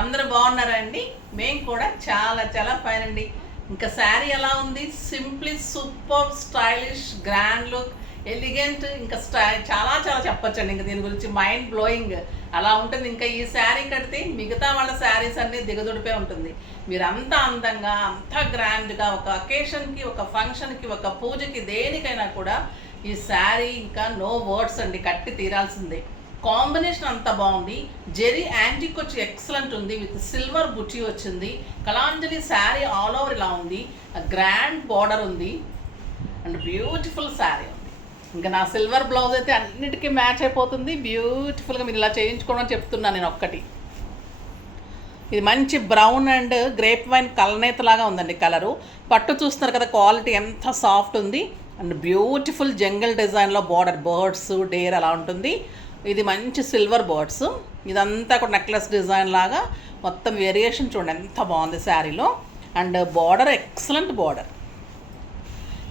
అందరూ బాగున్నారా అండి? మేము కూడా చాలా చాలా ఫైన్ అండి. ఇంకా శారీ ఎలా ఉంది? Simply super stylish grand look elegant, ఇంకా చాలా చాలా చెప్పొచ్చండి. ఇంకా దీని గురించి మైండ్ బ్లోయింగ్ అలా ఉంటుంది. ఇంకా ఈ శారీ కడితే మిగతా వాళ్ళ శారీస్ అన్నీ దిగదుడిపే ఉంటుంది. మీరు అంత అందంగా అంత గ్రాండ్గా ఒక అకేషన్కి, ఒక ఫంక్షన్కి, ఒక పూజకి, దేనికైనా కూడా ఈ శారీ ఇంకా నో వర్డ్స్ అండి, కట్టి తీరాల్సిందే. కాంబినేషన్ అంత బాగుంది. జెరీ యాంటిక్ వచ్చి ఎక్సలెంట్ ఉంది, విత్ సిల్వర్ బుటీ వచ్చింది. కలాంజలి శారీ ఆల్ ఓవర్ ఇలా ఉంది, గ్రాండ్ బార్డర్ ఉంది అండ్ బ్యూటిఫుల్ శారీ ఉంది. ఇంకా నా సిల్వర్ బ్లౌజ్ అయితే అన్నిటికీ మ్యాచ్ అయిపోతుంది. బ్యూటిఫుల్గా మీరు ఇలా చేయించుకోవడం చెప్తున్నాను నేను ఒక్కటి. ఇది మంచి బ్రౌన్ అండ్ గ్రేప్ వైన్ కలనేతలాగా ఉందండి కలరు. పట్టు చూస్తున్నారు కదా, క్వాలిటీ ఎంత సాఫ్ట్ ఉంది అండ్ బ్యూటిఫుల్ జంగల్ డిజైన్లో బార్డర్, బర్డ్స్ డేర్ అలా ఉంటుంది. ఇది మంచి సిల్వర్ బర్డ్స్, ఇదంతా కూడా నెక్లెస్ డిజైన్ లాగా మొత్తం వేరియేషన్ చూడండి ఎంత బాగుంది శారీలో. And border excellent border.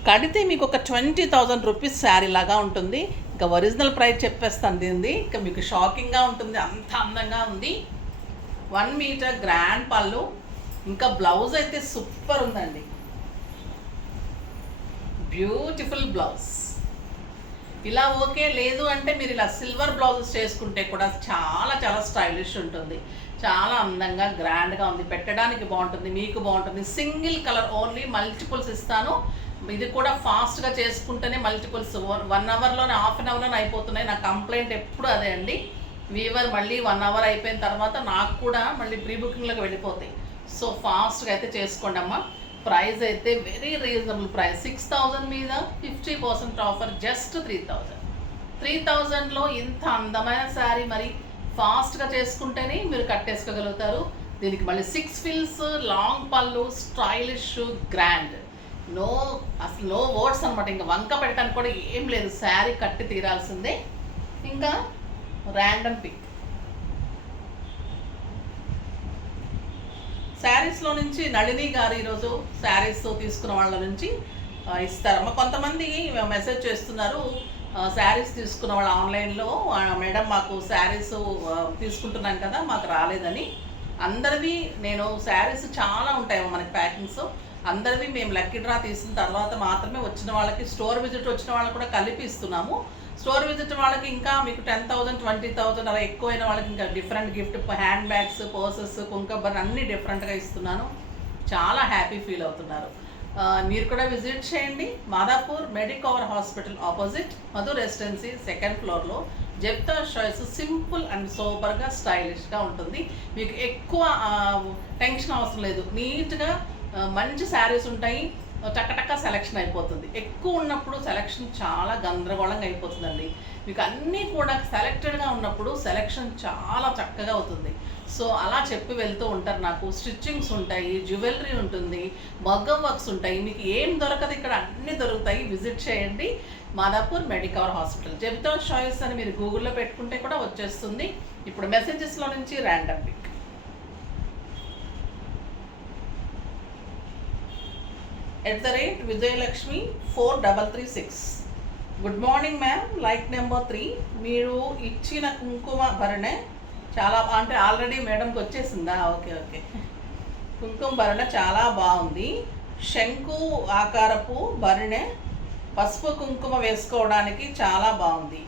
కడితే మీకు ఒక 20,000 రూపీస్ శారీ లాగా ఉంటుంది. ఇంకా ఒరిజినల్ ప్రైస్ చెప్పేస్తాను దీనిది, ఇంకా మీకు షాకింగ్గా ఉంటుంది, అంత అందంగా ఉంది. 1 మీటర్ గ్రాండ్ పళ్ళు, ఇంకా బ్లౌజ్ అయితే సూపర్ ఉందండి, బ్యూటిఫుల్ బ్లౌజ్. ఇలా ఓకే లేదు అంటే మీరు ఇలా సిల్వర్ బ్లౌజెస్ చేసుకుంటే కూడా చాలా చాలా స్టైలిష్ ఉంటుంది, చాలా అందంగా గ్రాండ్గా ఉంది, పెట్టడానికి బాగుంటుంది, మీకు బాగుంటుంది. సింగిల్ కలర్ ఓన్లీ, మల్టిపుల్స్ ఇస్తాను. ఇది కూడా ఫాస్ట్గా చేసుకుంటేనే మల్టిపుల్స్ 1 అవర్లోనే, హాఫ్ అన్ అవర్లోనే అయిపోతున్నాయి. నా కంప్లైంట్ ఎప్పుడు అదే అండి. వీవర్ మళ్ళీ 1 అవర్ అయిపోయిన తర్వాత నాకు కూడా మళ్ళీ ప్రీ బుకింగ్లోకి వెళ్ళిపోతాయి. సో ఫాస్ట్గా అయితే చేసుకోండి అమ్మా. ప్రైస్ అయితే వెరీ రీజనబుల్ ప్రైస్. 6,000 మీద 50% ఆఫర్, జస్ట్ 3,000. 3,000లో ఇంత అందమైన శారీ మరి ఫాస్ట్గా చేసుకుంటేనే మీరు కట్టేసుకోగలుగుతారు. దీనికి మళ్ళీ 6 ఫిల్స్, లాంగ్ పళ్ళు, స్టైలిష్, గ్రాండ్, అసలు నో వర్డ్స్ అనమాట. ఇంకా వంక పెట్టడానికి కూడా ఏం లేదు, శారీ కట్టి తీరాల్సిందే. ఇంకా ర్యాండమ్ పిక్ శారీస్లో నుంచి నళిని గారు ఈరోజు శారీస్ తీసుకున్న వాళ్ళ నుంచి ఇస్తారమ్మా. కొంతమంది మెసేజ్ చేస్తున్నారు, శారీస్ తీసుకున్న వాళ్ళు ఆన్లైన్లో, మేడం మాకు శారీస్ తీసుకుంటున్నాం కదా మాకు రాలేదని. అందరివి నేను శారీస్ చాలా ఉంటాయేమో మనకి ప్యాకింగ్స్, అందరివి మేము లక్కీ డ్రా తీసిన తర్వాత మాత్రమే వచ్చిన వాళ్ళకి, స్టోర్ విజిట్ వచ్చిన వాళ్ళకి కూడా కలిపి ఇస్తున్నాము. స్టోర్ విజిట్ వాళ్ళకి ఇంకా మీకు 10,000, 20,000 అలా ఎక్కువైన వాళ్ళకి ఇంకా different gift, hand bags, purses, కుంకబర్ అన్నీ డిఫరెంట్గా ఇస్తున్నాను. చాలా హ్యాపీ ఫీల్ అవుతున్నారు. మీరు కూడా విజిట్ చేయండి. Madhapur Medicover hospital opposite, Madhu residency, 2nd ఫ్లోర్లో. జెప్తా చాయిస్ సింపుల్ అండ్ సూపర్గా స్టైలిష్గా ఉంటుంది. మీకు ఎక్కువ టెన్షన్ అవసరం లేదు, నీట్గా మంచి శారీస్ ఉంటాయి, టక్కటక్క సెలెక్షన్ అయిపోతుంది. ఎక్కువ ఉన్నప్పుడు సెలెక్షన్ చాలా గందరగోళంగా అయిపోతుందండి. మీకు అన్నీ కూడా సెలెక్టెడ్గా ఉన్నప్పుడు సెలెక్షన్ చాలా చక్కగా అవుతుంది. సో అలా చెప్పి వెళ్తూ ఉంటారు నాకు. స్టిచ్చింగ్స్ ఉంటాయి, జ్యువెలరీ ఉంటుంది, మగ్గం వర్క్స్ ఉంటాయి, మీకు ఏం దొరకదు ఇక్కడ అన్నీ దొరుకుతాయి. విజిట్ చేయండి. Madhapur Medicover hospital. జెప్తా చాయిస్ అని మీరు గూగుల్లో పెట్టుకుంటే కూడా వచ్చేస్తుంది. ఇప్పుడు మెసేజెస్లో నుంచి random pick. @Vijayalakshmi 4336. Good morning ma'am, like number 3. మీరు ఇచ్చిన కుంకుమ భరణే చాలా అంటే ఆల్రెడీ మేడంకి వచ్చేసిందా? Okay okay. కుంకుమ భరణ చాలా బాగుంది. శంకు ఆకారపు భరణే, పసుపు కుంకుమ వేసుకోవడానికి చాలా బాగుంది.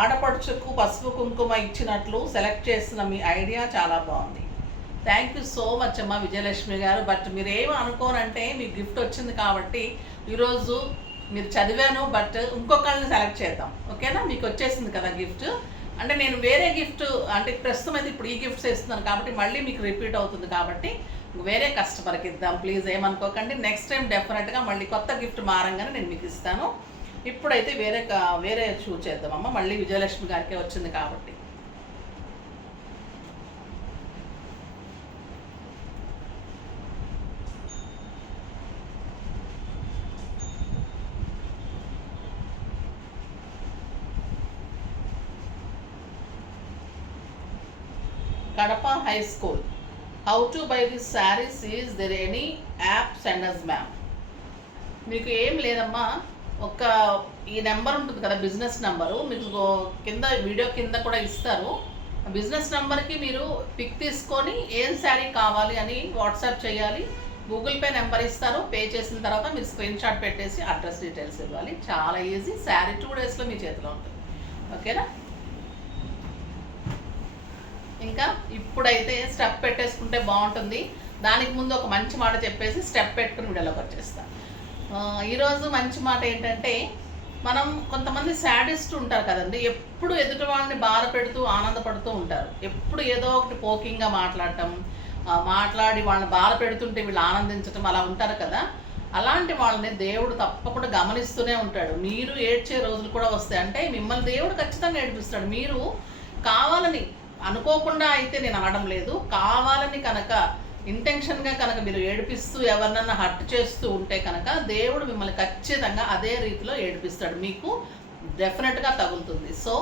ఆడపడుచుకు పసుపు కుంకుమ ఇచ్చినట్లు సెలెక్ట్ చేసిన మీ ఐడియా చాలా బాగుంది. థ్యాంక్ యూ సో మచ్ అమ్మ విజయలక్ష్మి గారు. బట్ మీరు ఏమో అనుకోనంటే మీకు గిఫ్ట్ వచ్చింది కాబట్టి ఈరోజు మీరు చదివాను, బట్ ఇంకొకళ్ళని సెలెక్ట్ చేద్దాం, ఓకేనా? మీకు వచ్చేసింది కదా గిఫ్ట్. అంటే నేను వేరే గిఫ్ట్, అంటే ప్రస్తుతం అయితే ఇప్పుడు ఈ గిఫ్ట్స్ ఇస్తున్నాను కాబట్టి మళ్ళీ మీకు రిపీట్ అవుతుంది కాబట్టి వేరే కస్టమర్కి ఇద్దాం, ప్లీజ్ ఏమనుకోకండి. నెక్స్ట్ టైం డెఫినెట్గా మళ్ళీ కొత్త గిఫ్ట్ మారంగానే నేను మీకు ఇస్తాను. ఇప్పుడైతే వేరే చూస్ చేద్దామమ్మ, మళ్ళీ విజయలక్ష్మి గారికే వచ్చింది కాబట్టి. Kadapa High School. How to buy this sarees? Is there any app? Send us ma'am. మీకు ఏం లేదమ్మా, ఒక ఈ నెంబర్ ఉంటుంది కదా, బిజినెస్ నెంబరు మీకు కింద వీడియో కింద కూడా ఇస్తారు. బిజినెస్ నెంబర్కి మీరు పిక్ తీసుకొని ఏం శారీ కావాలి అని వాట్సాప్ చేయాలి. గూగుల్ పే నెంబర్ ఇస్తారు. పే చేసిన తర్వాత మీరు స్క్రీన్ షాట్ పెట్టేసి అడ్రస్ డీటెయిల్స్ ఇవ్వాలి. చాలా ఈజీ. శారీ 2 డేస్లో మీ చేతిలో ఉంటుంది. ఓకేనా? ఇంకా ఇప్పుడైతే స్టెప్ పెట్టేసుకుంటే బాగుంటుంది. దానికి ముందు ఒక మంచి మాట చెప్పేసి స్టెప్ పెట్టుకుని వీడియోలోకి వచ్చేస్తాను. ఈరోజు మంచి మాట ఏంటంటే, మనం కొంతమంది శాడిస్ట్ ఉంటారు కదండి. ఎప్పుడు ఎదుటి వాళ్ళని బాధ పెడుతూ ఆనందపడుతూ ఉంటారు. ఎప్పుడు ఏదో ఒకటి పోకింగ్గా మాట్లాడి వాళ్ళని బాధ పెడుతుంటే వీళ్ళు ఆనందించటం అలా ఉంటారు కదా. అలాంటి వాళ్ళని దేవుడు తప్పకుండా గమనిస్తూనే ఉంటాడు. మీరు ఏడ్చే రోజులు కూడా వస్తాయి. అంటే మిమ్మల్ని దేవుడు ఖచ్చితంగా ఏడిపిస్తాడు. మీరు కావాలని, అనుకోకుండా అయితే నేను అనడం లేదు, కావాలని కనుక ఇంటెన్షన్గా కనుక మీరు ఏడిపిస్తూ ఎవరినన్నా హర్ట్ చేస్తూ ఉంటే కనుక దేవుడు మిమ్మల్ని ఖచ్చితంగా అదే రీతిలో ఏడిపిస్తాడు. మీకు డెఫినెట్గా తగులుతుంది. సో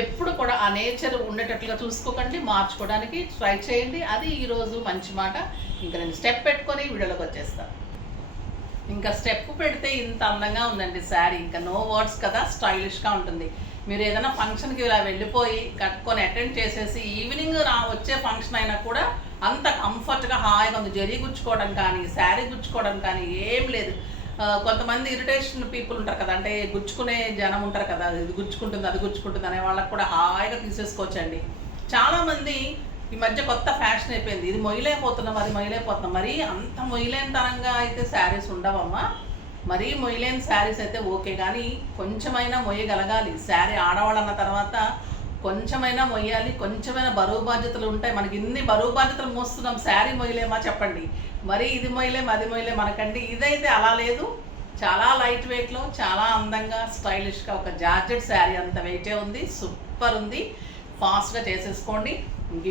ఎప్పుడు కూడా ఆ నేచర్ ఉండేటట్లుగా చూసుకోకండి, మార్చుకోవడానికి ట్రై చేయండి. అది ఈరోజు మంచి మాట. ఇంకా నేను స్టెప్ పెట్టుకొని వీడియోలోకి వచ్చేస్తాను. ఇంకా స్టెప్ పెడితే ఇంత అందంగా ఉందండి శారీ. ఇంకా నో వర్డ్స్ కదా, స్టైలిష్గా ఉంటుంది. మీరు ఏదైనా ఫంక్షన్కి ఇలా వెళ్ళిపోయి కట్టుకొని అటెండ్ చేసేసి ఈవినింగ్ వచ్చే ఫంక్షన్ అయినా కూడా అంత కంఫర్ట్గా హాయిగా ఉంది. జరీ గుచ్చుకోవడం కానీ, శారీ గుచ్చుకోవడం కానీ ఏం లేదు. కొంతమంది ఇరిటేషన్ పీపుల్ ఉంటారు కదా, అంటే గుచ్చుకునే జనం ఉంటారు కదా, ఇది గుచ్చుకుంటుంది అది గుచ్చుకుంటుంది అనే వాళ్ళకి కూడా హాయిగా తీసేసుకోవచ్చండి. చాలామంది ఈ మధ్య కొత్త ఫ్యాషన్ అయిపోయింది, ఇది మొయ్యలేకపోతున్నాం అది మొయ్యలేకపోతున్నాం. మరీ అంత మొయ్యలేనితనంగా అయితే శారీస్ ఉండవమ్మా. మరీ మొయ్యలేని శారీస్ అయితే ఓకే, కానీ కొంచెమైనా మొయ్యగలగాలి. శారీ ఆడవాళ్ళన్న తర్వాత కొంచెమైనా మొయ్యాలి. కొంచెమైనా బరువు బాధ్యతలు ఉంటాయి. మనకి ఇన్ని బరువు బాధ్యతలు మోస్తున్నాం, శారీ మొయ్యలేమా చెప్పండి. మరి ఇది మొయ్యలేం అది మొయ్యలేం అనకండి. ఇదైతే అలా లేదు. చాలా లైట్ వెయిట్లో, చాలా అందంగా స్టైలిష్గా ఒక జార్జెట్ శారీ అంత వెయిటే ఉంది. సూపర్ ఉంది. ఫాస్ట్గా చేసేసుకోండి.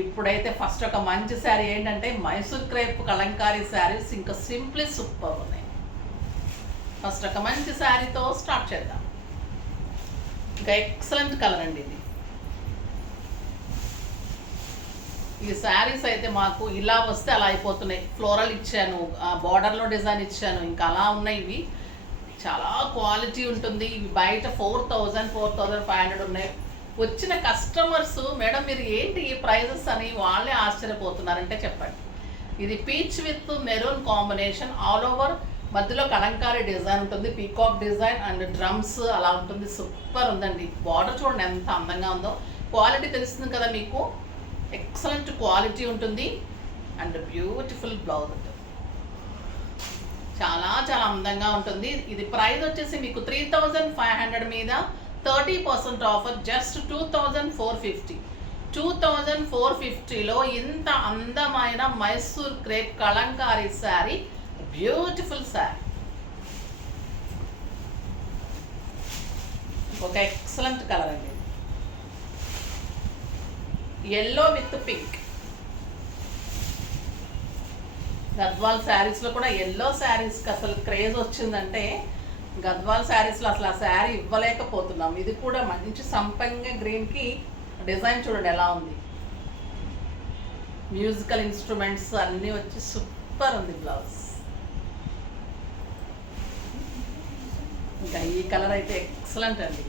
ఇప్పుడైతే ఫస్ట్ ఒక మంచి శారీ ఏంటంటే మైసూర్ క్రేప్ కలంకారీ శారీస్ ఇంకా సింప్లీ సూపర్ ఉన్నాయి. ఫస్ట్ ఒక మంచి శారీతో స్టార్ట్ చేద్దాం. ఇంకా ఎక్సలెంట్ కలర్ అండి ఇది. ఈ శారీస్ అయితే మాకు ఇలా వస్తే అలా అయిపోతున్నాయి. ఫ్లోరల్ ఇచ్చాను, బార్డర్లో డిజైన్ ఇచ్చాను, ఇంకా అలా ఉన్నాయి. ఇవి చాలా క్వాలిటీ ఉంటుంది. ఇవి బయట 4000 4500 ఉన్నాయి. వచ్చిన కస్టమర్స్ మేడం మీరు ఏంటి ఈ ప్రైజెస్ అని వాళ్ళే ఆశ్చర్యపోతున్నారంటే చెప్పండి. ఇది peach with maroon combination, all over మధ్యలో కలంకారీ డిజైన్ ఉంటుంది, పీకాక్ డిజైన్ అండ్ డ్రమ్స్ అలా ఉంటుంది. సూపర్ ఉందండి. బార్డర్ చూడండి ఎంత అందంగా ఉందో. క్వాలిటీ తెలుస్తుంది కదా మీకు. ఎక్సలెంట్ క్వాలిటీ ఉంటుంది అండ్ బ్యూటిఫుల్ బ్లౌజ్ ఉంటుంది. చాలా చాలా అందంగా ఉంటుంది. ఇది ప్రైస్ వచ్చేసి మీకు 3500 మీద 30% ఆఫర్, జస్ట్ 2450. 2450లో ఇంత అందమైన మైసూర్ క్రేప్ కలంకారీ శారీ, బ్యూటిఫుల్ శారీ. ఒక ఎక్సలెంట్ కలర్ అండి. Yellow with pink. గద్వాల్ శారీస్లో కూడా ఎల్లో శారీస్కి అసలు క్రేజ్ వచ్చిందంటే గద్వాల్ శారీస్లో అసలు ఆ శారీ ఇవ్వలేకపోతున్నాం. ఇది కూడా మంచి సంపంగ గ్రీన్కి డిజైన్ చూడండి ఎలా ఉంది. మ్యూజికల్ ఇన్స్ట్రుమెంట్స్ అన్నీ వచ్చి సూపర్ ఉంది బ్లౌజ్. ఇంకా ఈ కలర్ అయితే ఎక్సలెంట్ అండి.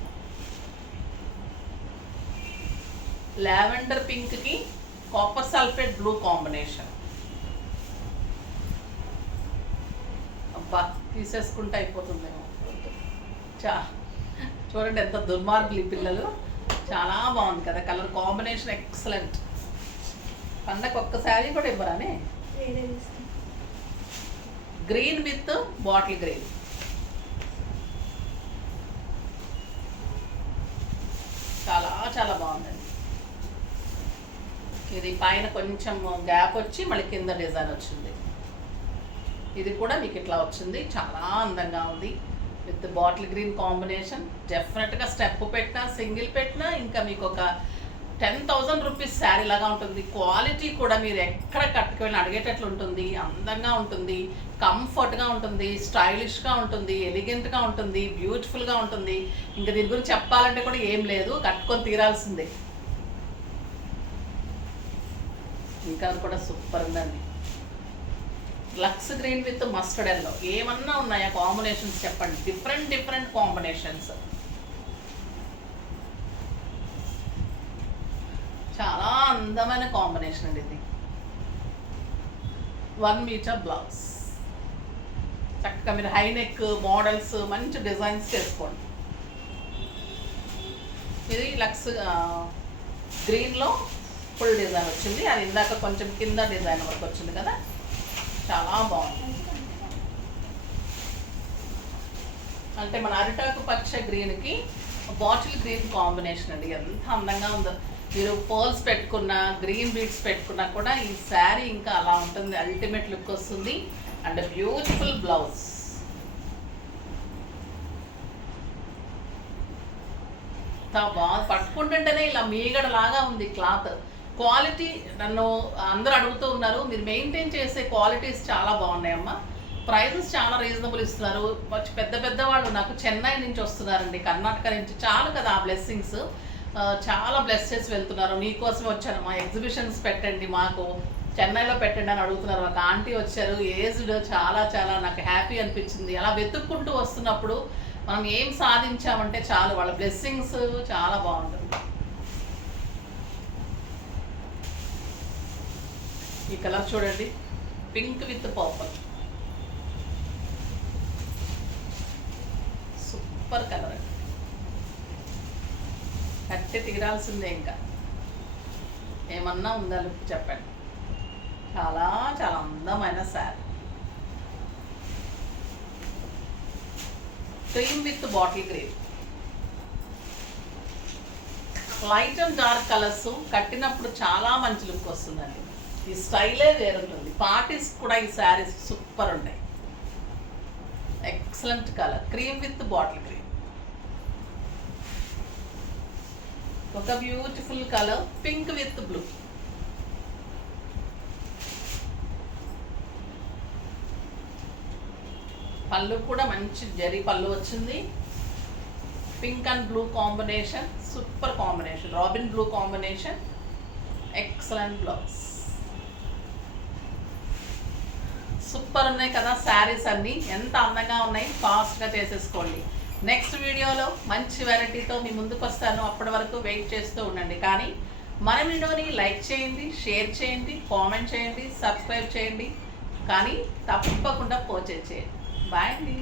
లావెండర్ పింక్కి కాపర్ సల్ఫేట్ బ్లూ కాంబినేషన్. అబ్బా తీసేసుకుంటే అయిపోతుందేమో. చూడండి ఎంత దుర్మార్గులు ఈ పిల్లలు. చాలా బాగుంది కదా కలర్ కాంబినేషన్, ఎక్సలెంట్. పండగ ఒక్క శారీ కూడా ఇవ్వరానే. Green with bottle green. చాలా చాలా బాగుందండి. ఇది పైన కొంచెం గ్యాప్ వచ్చి మళ్ళీ కింద డిజైన్ వచ్చింది. ఇది కూడా మీకు ఇట్లా వచ్చింది. చాలా అందంగా ఉంది విత్ బాటిల్ గ్రీన్ కాంబినేషన్. డెఫినెట్గా స్టెప్ పెట్టినా సింగిల్ పెట్టినా ఇంకా మీకు ఒక 10,000 రూపీస్ శారీ లాగా ఉంటుంది. క్వాలిటీ కూడా మీరు ఎక్కడ కట్టుకుని అడిగేటట్లు ఉంటుంది. అందంగా ఉంటుంది, కంఫర్ట్గా ఉంటుంది, స్టైలిష్గా ఉంటుంది, ఎలిగెంట్గా ఉంటుంది, బ్యూటిఫుల్గా ఉంటుంది. ఇంకా దీని గురించి చెప్పాలంటే కూడా ఏం లేదు, కట్టుకొని తీరాల్సిందే. ఇంకా కూడా సూపర్ ఉందండి. Lux green with mustard yellow. ఏమన్నా ఉన్నాయా కాంబినేషన్స్ చెప్పండి. Different combinations. చాలా అందమైన కాంబినేషన్ అండి ఇది. 1 మీటర్ బ్లౌజ్. చక్కగా మీరు హై నెక్ మోడల్స్ మంచి డిజైన్స్ చేసుకోండి. ఇది లక్స్ గ్రీన్లో ఫుల్ డిజైన్ వచ్చింది. అది ఇందాక కొంచెం కింద డిజైన్ వరకు వచ్చింది కదా, చాలా బాగుంది. అంటే మన అరిటాకు పచ్చ గ్రీన్కి బాటిల్ గ్రీన్ కాంబినేషన్ అండి. ఎంత అందంగా ఉందో. మీరు పర్ల్స్ పెట్టుకున్నా, గ్రీన్ బీడ్స్ పెట్టుకున్నా కూడా ఈ శారీ ఇంకా అలా ఉంటుంది. అల్టిమేట్ లుక్ వస్తుంది. And beautiful blouse. బాగా పట్టుకుంటుంటేనే ఇలా మీగడలాగా ఉంది క్లాత్. క్వాలిటీ నన్ను అందరూ అడుగుతూ ఉన్నారు, మీరు మెయింటైన్ చేసే క్వాలిటీస్ చాలా బాగున్నాయమ్మా. ప్రైజెస్ చాలా రీజనబుల్ ఇస్తున్నారు. పెద్ద పెద్ద వాళ్ళు నాకు చెన్నై నుంచి వస్తున్నారండి, కర్ణాటక నుంచి. చాలు కదా ఆ బ్లెస్సింగ్స్, చాలా బ్లెస్ చేసి వెళ్తున్నారు. నీకోసం వచ్చాను, మా ఎగ్జిబిషన్స్ పెట్టండి, మాకు చెన్నైలో పెట్టండి అని అడుగుతున్నారు. ఒక ఆంటీ వచ్చారు, ఏజ్డ్, చాలా చాలా నాకు హ్యాపీ అనిపించింది. అలా వెతుక్కుంటూ వస్తున్నప్పుడు మనం ఏం సాధించామంటే చాలు, వాళ్ళ బ్లెస్సింగ్స్ చాలా బాగుంటుంది. ఈ కలర్ చూడండి, pink with purple, super colour అండి. కట్టి తీరాల్సిందే, ఇంకా ఏమన్నా ఉందా లుక్ చెప్పండి. చాలా చాలా అందమైన sari. Cream with bottle green. Light and dark colours కట్టినప్పుడు చాలా మంచి లుక్ వస్తుందండి. ఈ స్టైలే వేరుంటుంది. పార్టీస్ కూడా ఈ శారీస్ సూపర్ ఉంటాయి. Excellent colour, cream with bottle green. ఒక beautiful colour, pink with blue. పళ్ళు కూడా మంచి జరీ పళ్ళు వచ్చింది. Pink and blue combination, super combination. Robin blue combination, excellent blouse. Super ఉన్నాయి కదా శారీస్ అన్నీ, ఎంత అందంగా ఉన్నాయి. ఫాస్ట్గా చేసేసుకోండి. నెక్స్ట్ వీడియోలో మంచి వెరైటీతో మీ ముందుకు వస్తాను. అప్పటి వరకు వెయిట్ చేస్తూ ఉండండి. కానీ మన వీడియోని లైక్ చేయండి, షేర్ చేయండి, కామెంట్ చేయండి, సబ్స్క్రైబ్ చేయండి. కానీ తప్పకుండా పర్చేజ్ చేయండి. బాయ్ అండి.